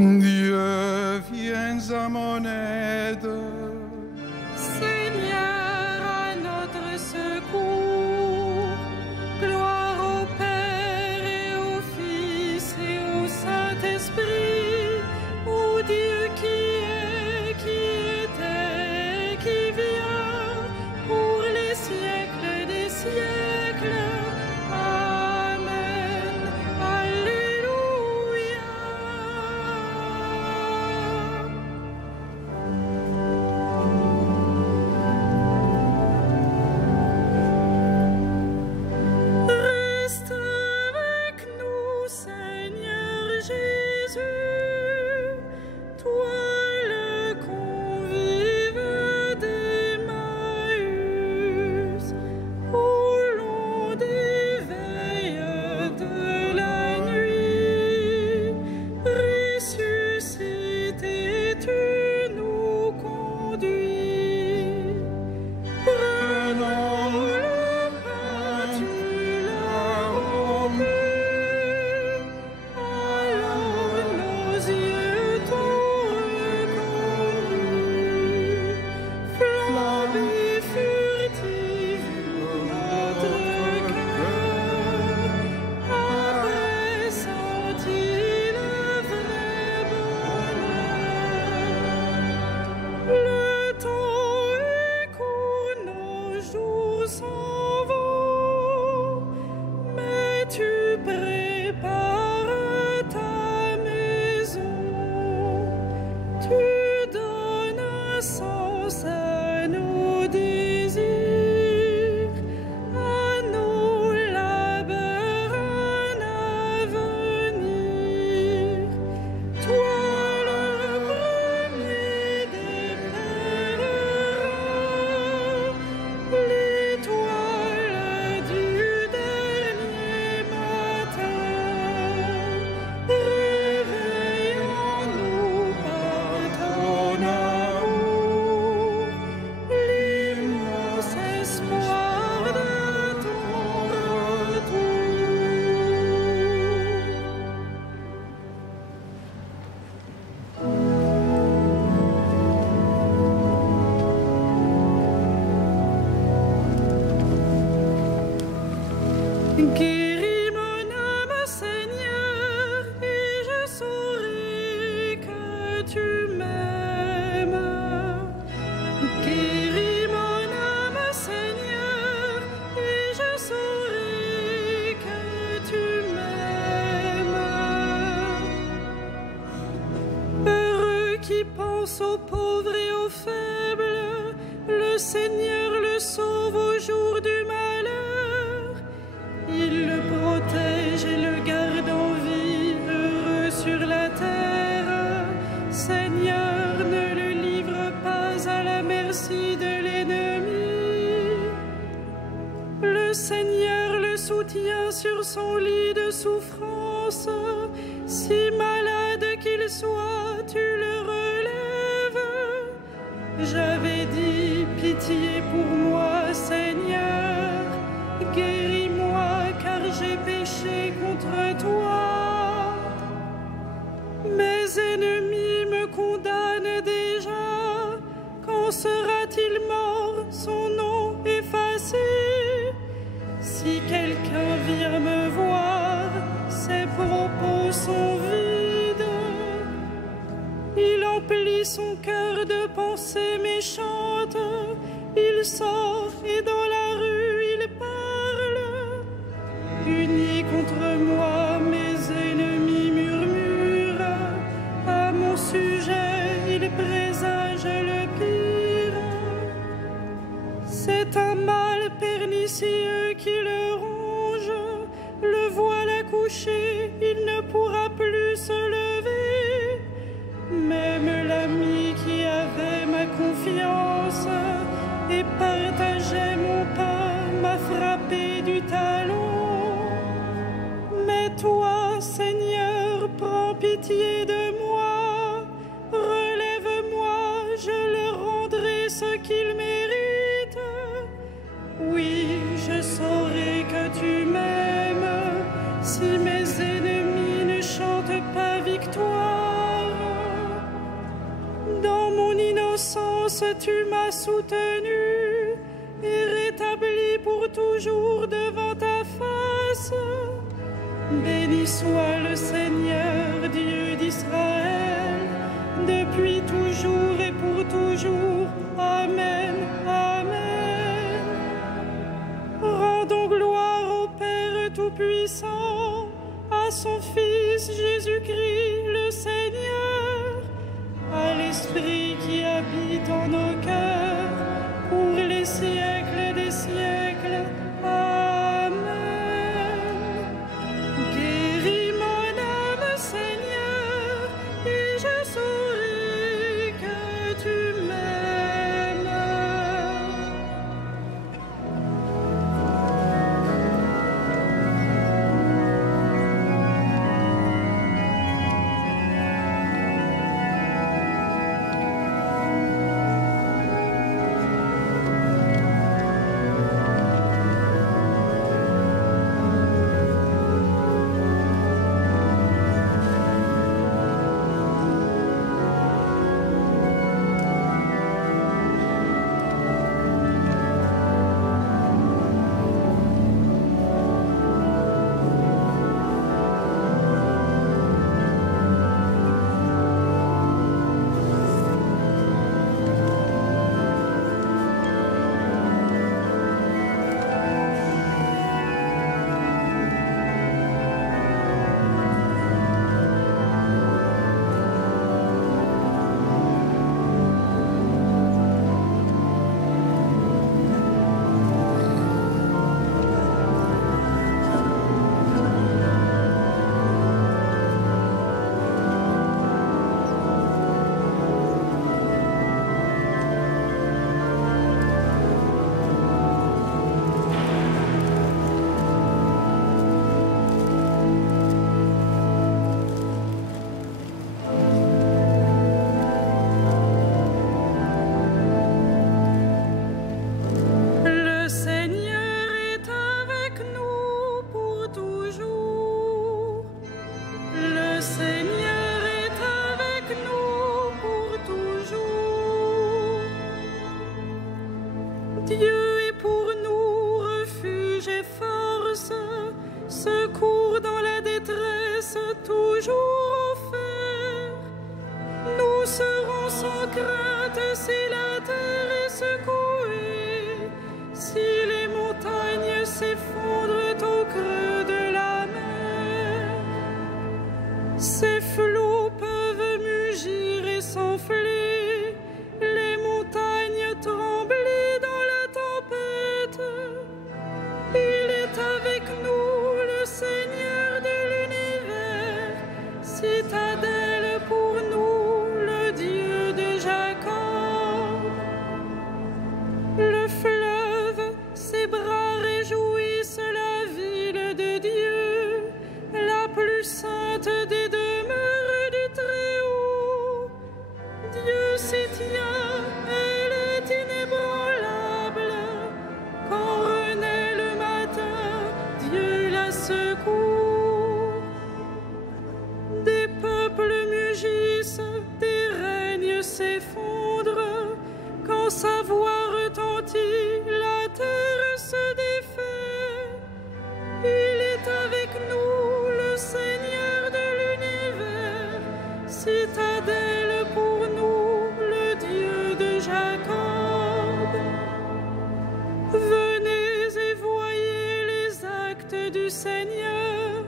Dieu, viens à mon aide. Seigneur, à notre secours. Gloire au Père et au Fils et au Saint-Esprit, au Dieu qui est, qui était, qui vient, pour les siècles des siècles. Amen. Alléluia. Reste avec nous, Seigneur Jésus, toi le convive d'Emmaüs, au long des veilles de la nuit, ressuscité, tu nous conduis. Prenons le pain, tu l'as rompu, alors nos yeux t'ont reconnu. Flambée furtive notre cœur, après senti le vrai bonheur. Le temps est court, nos jours s'en vont, mais tu prépares ta maison. Tu donnes un sens à nos désirs, à nos labeurs un avenir. Toi le premier des pèlerins, l'étoile du dernier matin, réveille en nous par ton amour l'immense espoir de ton retour. Guéris mon âme, Seigneur, et je saurai que tu m'aimes. Guéris mon âme, Seigneur, et je saurai que tu m'aimes. Heureux qui pense aux pauvres et aux faibles, le Seigneur le sauve au jour du malheur. Il le protège et le garde en vie, heureux sur la terre. Seigneur, ne le livre pas à la merci de l'ennemi. Le Seigneur le soutient sur son lit de souffrance. Si malade qu'il soit, tu le relèves. J'avais dit, pitié pour moi, Seigneur. Guéris-moi, car j'ai péché contre toi. Mes ennemis me condamnent déjà. Quand sera-t-il mort, son nom effacé? Si quelqu'un vient me voir, ses propos sont vides. Il emplit son cœur de pensées méchantes. Il sort et dans la rue il parle. Unis contre moi, mes ennemis murmurent. À mon sujet, ils présagent le pire. C'est un mal pernicieux qui le ronge. Le voilà couché, il ne pourra plus se lever. Même l'ami qui avait ma confiance et partageait mon pain m'a frappé du talon. Mais toi, Seigneur, prends pitié de moi. Relève-moi, je leur rendrai ce qu'ils méritent. Oui, je saurai que tu m'aimes. Si mes ennemis ne chantent pas victoire, force, tu m'as soutenu et rétabli pour toujours devant ta face. Béni soit le Seigneur, Dieu d'Israël, depuis toujours et pour toujours. Amen, amen. Rendons gloire au Père Tout-Puissant, à son Fils Jésus-Christ le Seigneur, à l'Esprit qui habite en nos cœurs, pour les siècles des siècles. Amen. Guéris mon âme, Seigneur, et je saurai que tu m'aimes. Dieu est pour nous refuge et force, secours dans la détresse toujours offert. Nous serons sans crainte si la terre est secouée, si les montagnes s'effondrent au creux de la mer. Ces flots peuvent mugir et s'enfler, les montagnes trembler dans la tempête. Il est avec nous, le Seigneur de l'univers, citadelle pour nous, le Dieu de Jacob. Le fleuve, ses bras réjouissent la ville de Dieu, la plus sainte des demeures du Très-Haut. Dieu s'y tient, elle est inébranlable. Quand renaît le matin, Dieu la secoue. Des peuples mugissent, des règnes s'effondrent. Quand sa voix retentit, la terre se défait. Il est avec nous, le Seigneur de l'univers, citadelle pour nous, le Dieu de Jacob. Venez et voyez les actes du Seigneur,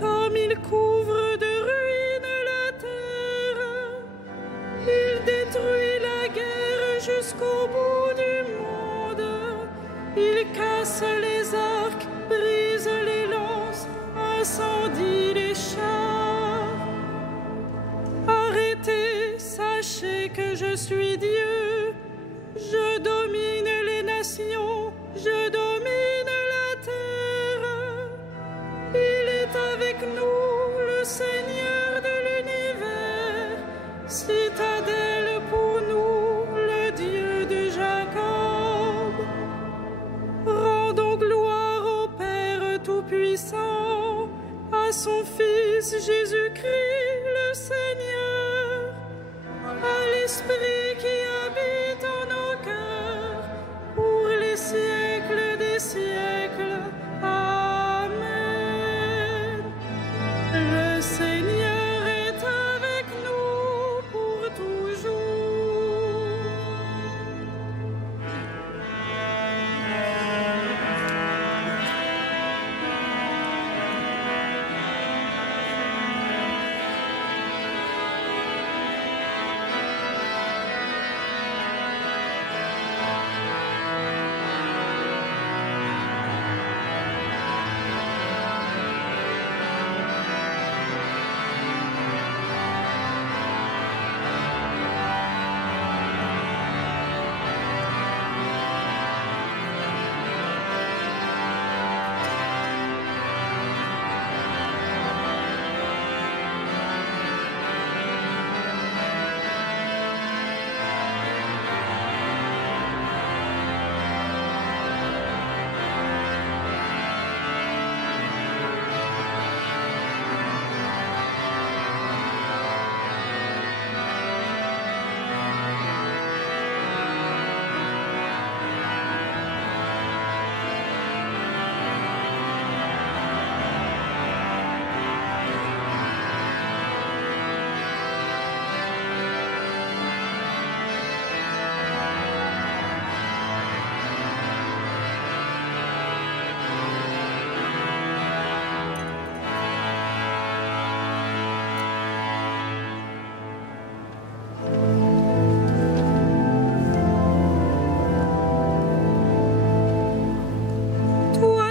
comme il couvre de ruines la terre. Il détruit la guerre jusqu'au bout du monde. Il casse les arcs, brise les lances, incendie les chars. Arrêtez, sachez que je suis Dieu. Je domine les nations, je domine la terre. Il est avec nous, le Seigneur de l'univers, citadelle pour nous, le Dieu de Jacob. Rendons gloire au Père Tout-Puissant, à son Fils Jésus-Christ le Seigneur, à l'Esprit qui habite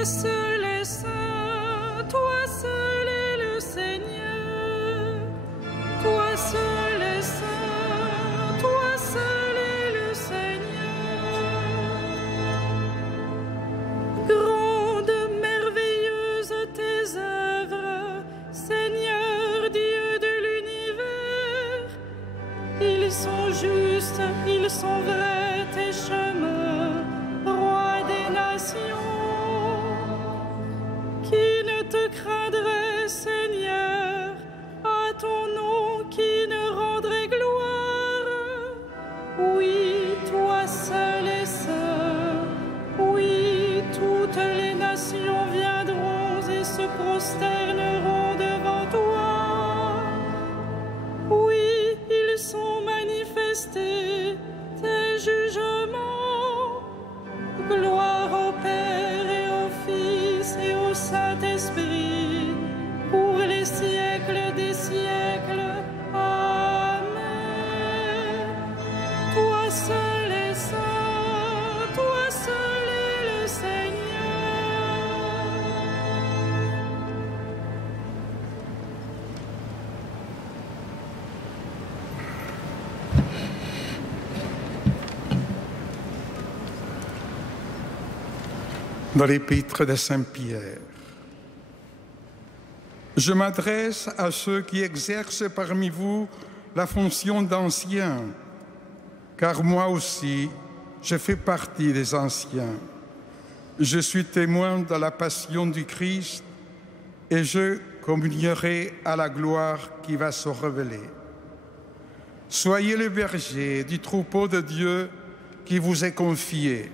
seul est saint, toi seul est le Seigneur. Toi seul est saint, toi seul est le Seigneur. Grandes, merveilleuses tes œuvres, Seigneur Dieu de l'univers. Ils sont justes, ils sont vrais tes chemins, roi des nations. Qui ne te craindrait, Seigneur, à ton nom qui ne rendrait gloire? Oui, toi seul es saint. Oui, toutes les nations viendront et se prosterneront devant toi. Oui, ils sont manifestés, tes jugements. Gloire au Père et au Fils et au Saint-Esprit, pour les siècles des siècles. Amen. Toi seul es saint, toi seul est le Seigneur. Dans l'épître de Saint-Pierre, je m'adresse à ceux qui exercent parmi vous la fonction d'anciens, car moi aussi, je fais partie des anciens. Je suis témoin de la passion du Christ et je communierai à la gloire qui va se révéler. Soyez le berger du troupeau de Dieu qui vous est confié.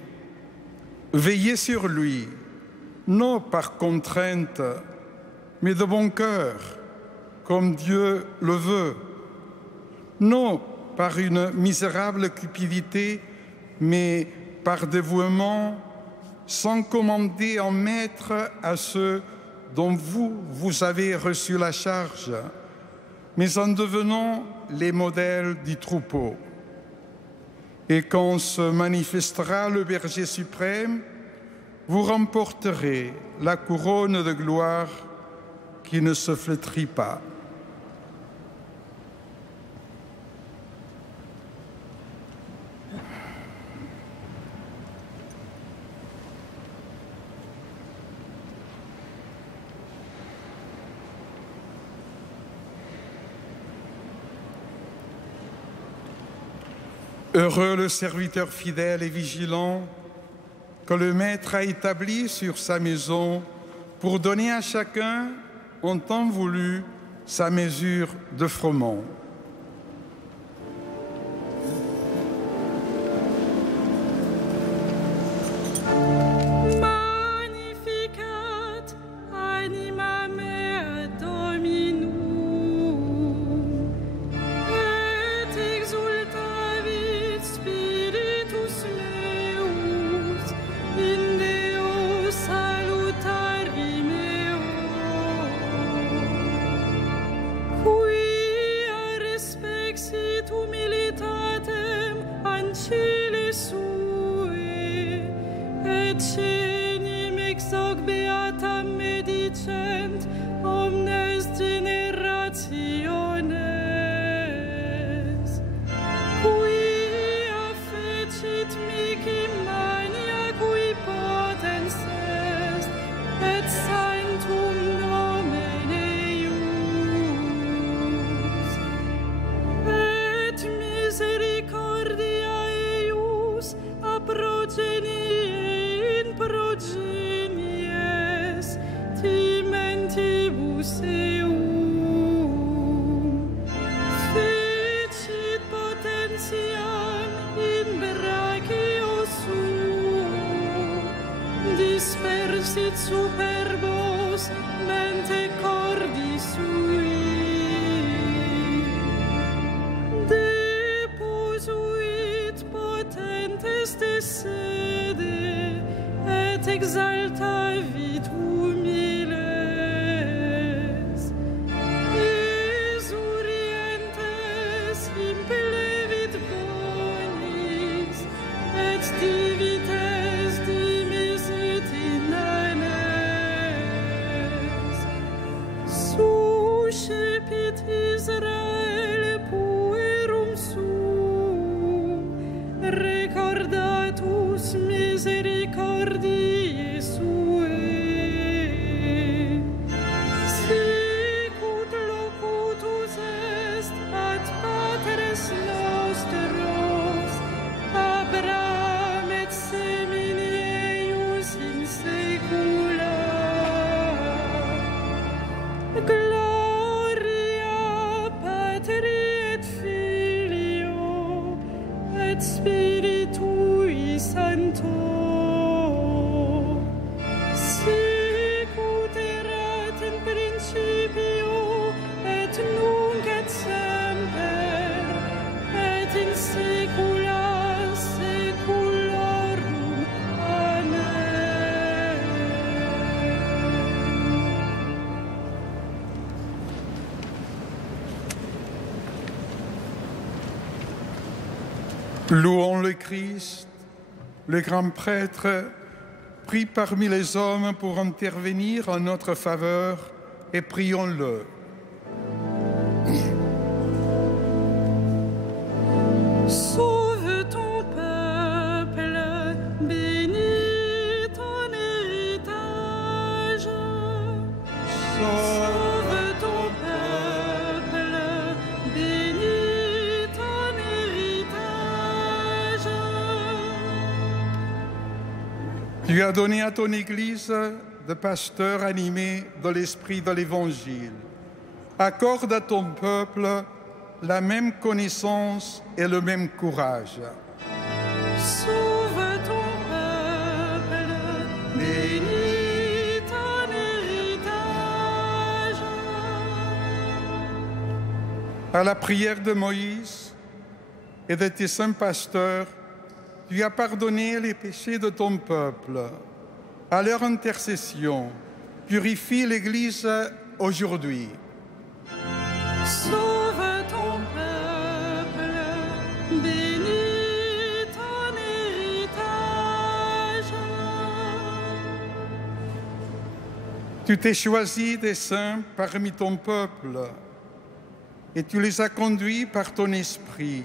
Veillez sur lui, non par contrainte, mais de bon cœur, comme Dieu le veut, non par une misérable cupidité, mais par dévouement, sans commander en maître à ceux dont vous avez reçu la charge, mais en devenant les modèles du troupeau. Et quand se manifestera le berger suprême, vous remporterez la couronne de gloire qui ne se flétrit pas. Heureux le serviteur fidèle et vigilant que le Maître a établi sur sa maison pour donner à chacun, en temps voulu, sa mesure de froment. Magnificat anima mea Dominum, et exultavit spiritus meus in Deo salutari meo, quia respexit humilitatem ancilli sui, et cenim ex hoc beatam medicent omnes generationes, quia fecit mihi mania cui potens est, et sanctum nomen eius, et misericordia eius a progenie in progenies timentibus eum, fecit potentiam in brachio suo, dispersit superbos mente cordi sui, deposuit potentes de sede, et exaltavit humiles, esurientes impelevit bonis, et divites dimisit in anes. Louons le Christ, le grand prêtre, prie parmi les hommes pour intervenir en notre faveur et prions-le. Sauve ton peuple, bénis ton héritage. Sauve ton peuple, bénis ton héritage. Tu as donné à ton Église de pasteurs animés de l'esprit de l'Évangile. Accorde à ton peuple la même connaissance et le même courage. Sauve ton peuple, bénis ton héritage. À la prière de Moïse et de tes saints pasteurs, tu as pardonné les péchés de ton peuple. À leur intercession, purifie l'Église aujourd'hui. Sauve ton peuple, bénis ton héritage. Tu t'es choisi des saints parmi ton peuple et tu les as conduits par ton esprit.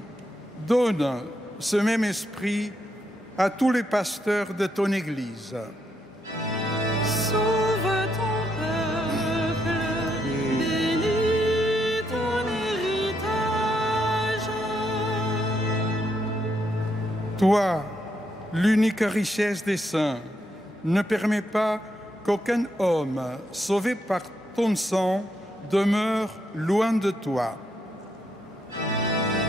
Donne ce même esprit à tous les pasteurs de ton Église. Sauve ton peuple, bénis ton héritage. Toi, l'unique richesse des saints, ne permets pas qu'aucun homme sauvé par ton sang demeure loin de toi.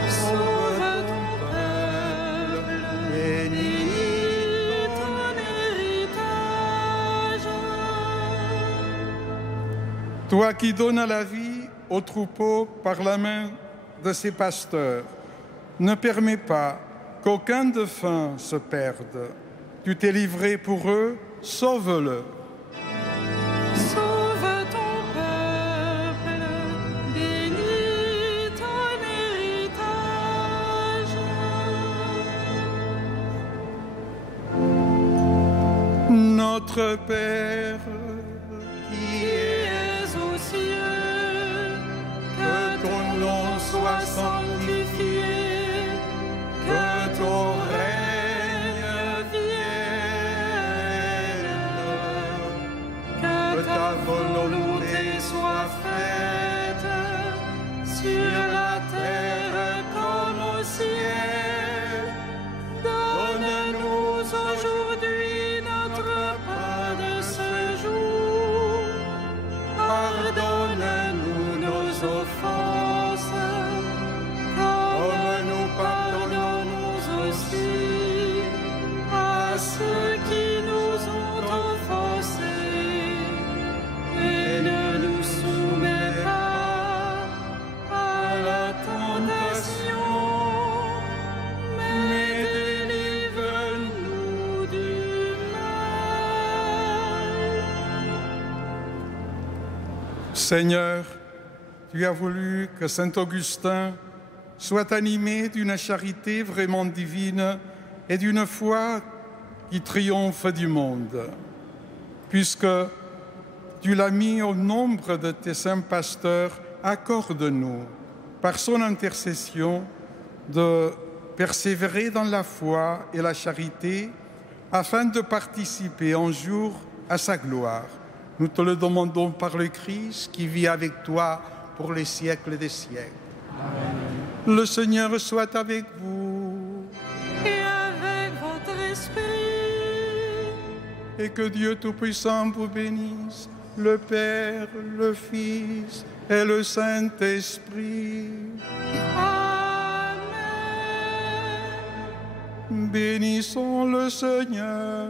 Sauve ton peuple, bénis ton héritage. Toi qui donnes la vie aux troupeaux par la main de ses pasteurs, ne permets pas qu'aucun de faim se perde. Tu t'es livré pour eux, sauve-le. Sauve ton peuple, bénis ton héritage. Notre Père, qui Es aux cieux, que ton nom soit sanctifié, que ton règne vienne, que ta volonté soit faite sur la terre comme au ciel. Donne-nous aujourd'hui notre pain de ce jour. Pardonne-nous nos offenses, comme nous pardonnons aussi à ceux qui nous ont offensés. Et ne nous soumets pas à la tentation, mais délivre-nous du mal. Seigneur, tu as voulu que saint Augustin soit animé d'une charité vraiment divine et d'une foi qui triomphe du monde. Puisque tu l'as mis au nombre de tes saints pasteurs, accorde-nous, par son intercession, de persévérer dans la foi et la charité afin de participer un jour à sa gloire. Nous te le demandons par le Christ qui vit avec toi pour les siècles des siècles. Amen. Le Seigneur soit avec vous. Et avec votre esprit. Et que Dieu Tout-Puissant vous bénisse, le Père, le Fils et le Saint-Esprit. Amen. Bénissons le Seigneur.